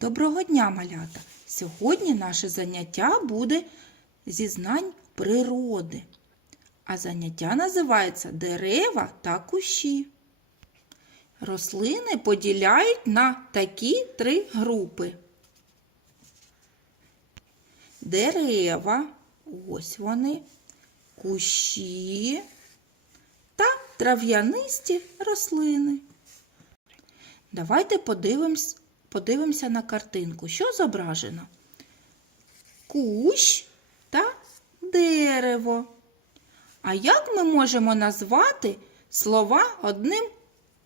Доброго дня, малята! Сьогодні наше заняття буде зі знань природи. А заняття називається Дерева та кущі. Рослини поділяють на такі три групи. Дерева, ось вони, кущі та трав'янисті рослини. Давайте подивимось, подивимося на картинку. Що зображено? Кущ та дерево. А як ми можемо назвати слова одним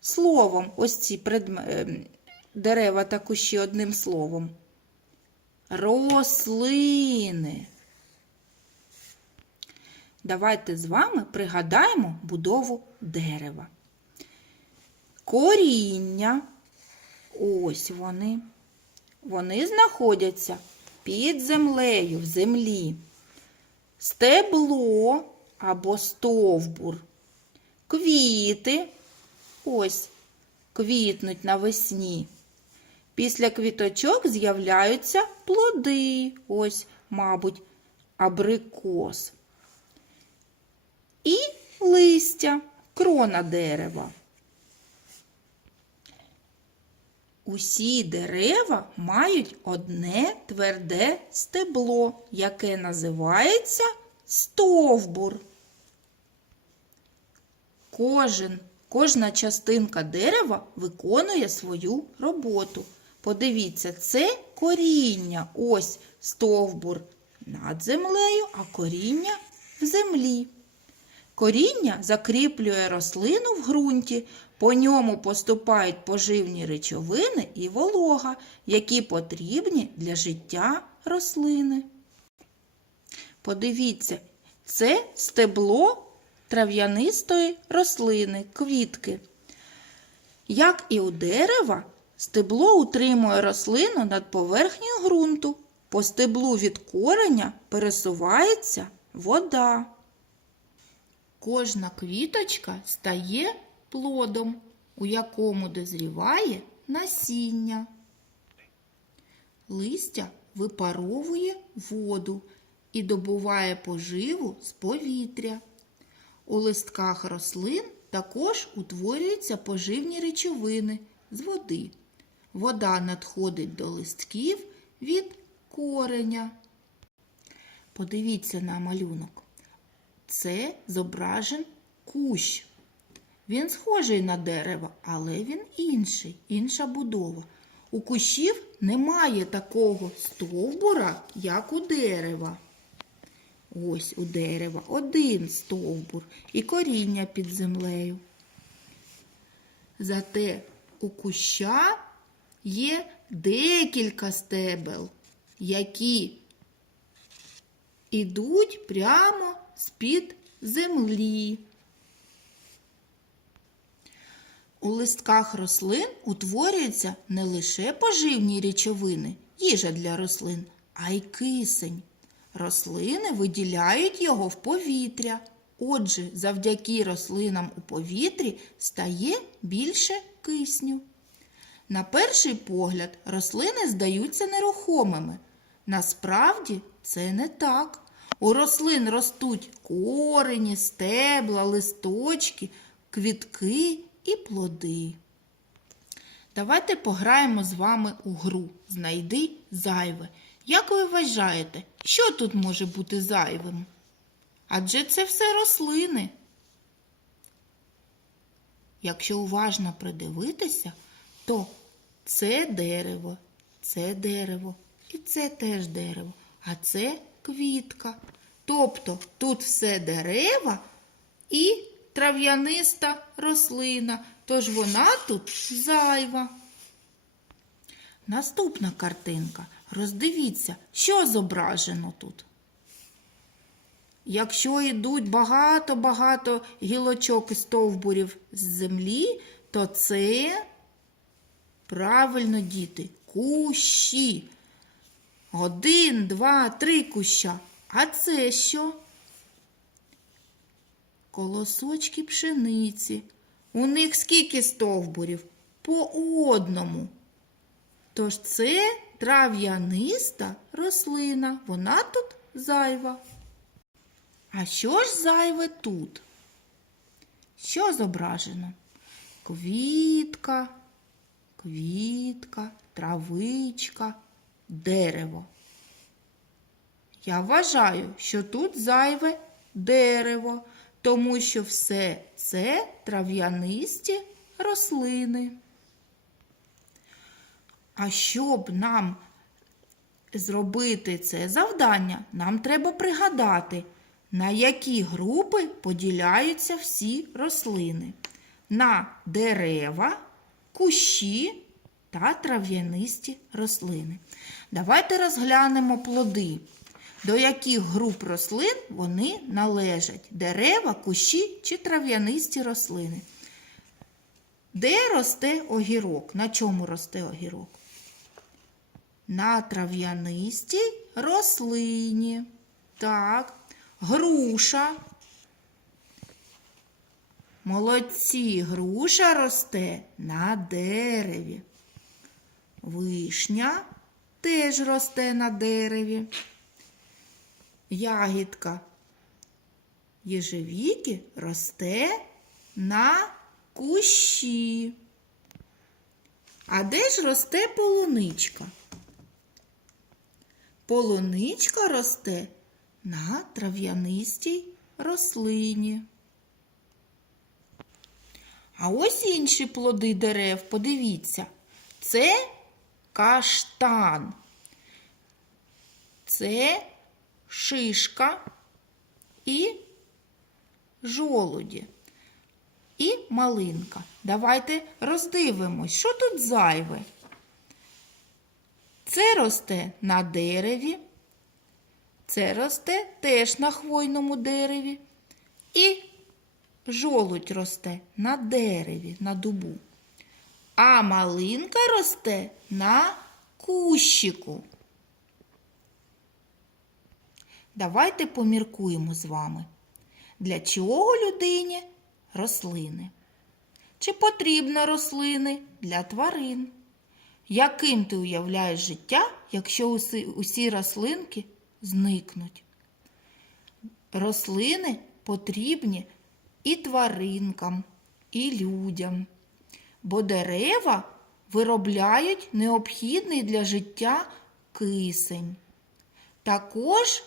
словом? Ось ці предм... ем, дерева та кущі одним словом. Рослини. Давайте з вами пригадаємо будову дерева. Коріння. Ось вони. Вони знаходяться під землею в землі. Стебло або стовбур. Квіти. Ось квітнуть навесні. Після квіточок з'являються плоди. Ось, мабуть, абрикос. І листя, крона дерева. Усі дерева мають одне тверде стебло, яке називається стовбур. Кожен, кожна частинка дерева виконує свою роботу. Подивіться, це коріння. Ось стовбур над землею, а коріння в землі. Коріння закріплює рослину в ґрунті, по ньому поступають поживні речовини і волога, які потрібні для життя рослини. Подивіться, це стебло трав'янистої рослини, квітки. Як і у дерева, стебло утримує рослину над поверхнею ґрунту. По стеблу від кореня пересувається вода. Кожна квіточка стає плодом, у якому дозріває насіння. Листя випаровує воду і добуває поживу з повітря. У листках рослин також утворюються поживні речовини з води. Вода надходить до листків від кореня. Подивіться на малюнок. Це зображен кущ. Він схожий на дерево, але він інший, інша будова. У кущів немає такого стовбура, як у дерева. Ось у дерева один стовбур і коріння під землею. Зате у куща є декілька стебел, які ідуть прямо з-під землі. У листках рослин утворюються не лише поживні речовини, їжа для рослин, а й кисень. Рослини виділяють його в повітря. Отже, завдяки рослинам у повітрі стає більше кисню. На перший погляд, рослини здаються нерухомими. Насправді це не так. У рослин ростуть корені, стебла, листочки, квітки і плоди. Давайте пограємо з вами у гру. Знайди зайве. Як ви вважаєте, що тут може бути зайвим? Адже це все рослини. Якщо уважно придивитися, то це дерево, це дерево і це теж дерево, а це квітка. Тобто тут все дерева і трав'яниста рослина, тож вона тут зайва. Наступна картинка. Роздивіться, що зображено тут. Якщо йдуть багато-багато гілочок і стовбурів з землі, то це правильно діти, кущі. Один, два, три куща. А це що? Колосочки пшениці. У них скільки стовбурів? По одному. Тож це трав'яниста рослина, вона тут зайва. А що ж зайве тут? Що зображено? Квітка, квітка, травичка, дерево. Я вважаю, що тут зайве дерево, тому що все це трав'янисті рослини. А щоб нам зробити це завдання, нам треба пригадати, на які групи поділяються всі рослини. На дерева, кущі та трав'янисті рослини. Давайте розглянемо плоди. До яких груп рослин вони належать: дерева, кущі чи трав'янисті рослини. Де росте огірок? На чому росте огірок? На трав'янистій рослині. Так, груша. Молодці, груша росте на дереві. Вишня теж росте на дереві. Ягідка єжевіки росте на кущі. А де ж росте полуничка? Полуничка росте на трав'янистій рослині. А ось інші плоди дерев, подивіться, це каштан. Це шишка і жолуді. І малинка. Давайте роздивимось, що тут зайве. Це росте на дереві, це росте теж на хвойному дереві. І жолудь росте на дереві, на дубу. А малинка росте на кущику. Давайте поміркуємо з вами. Для чого людині рослини? Чи потрібно рослини для тварин? Яким ти уявляєш життя, якщо усі, усі рослинки зникнуть? Рослини потрібні і тваринкам, і людям, бо дерева виробляють необхідний для життя кисень. Також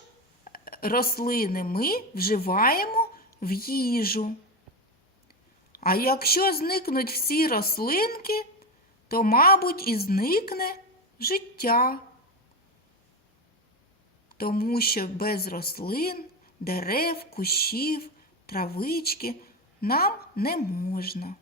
рослини ми вживаємо в їжу. А якщо зникнуть всі рослинки, то, мабуть, і зникне життя. Тому що без рослин, дерев, кущів, травички нам не можна.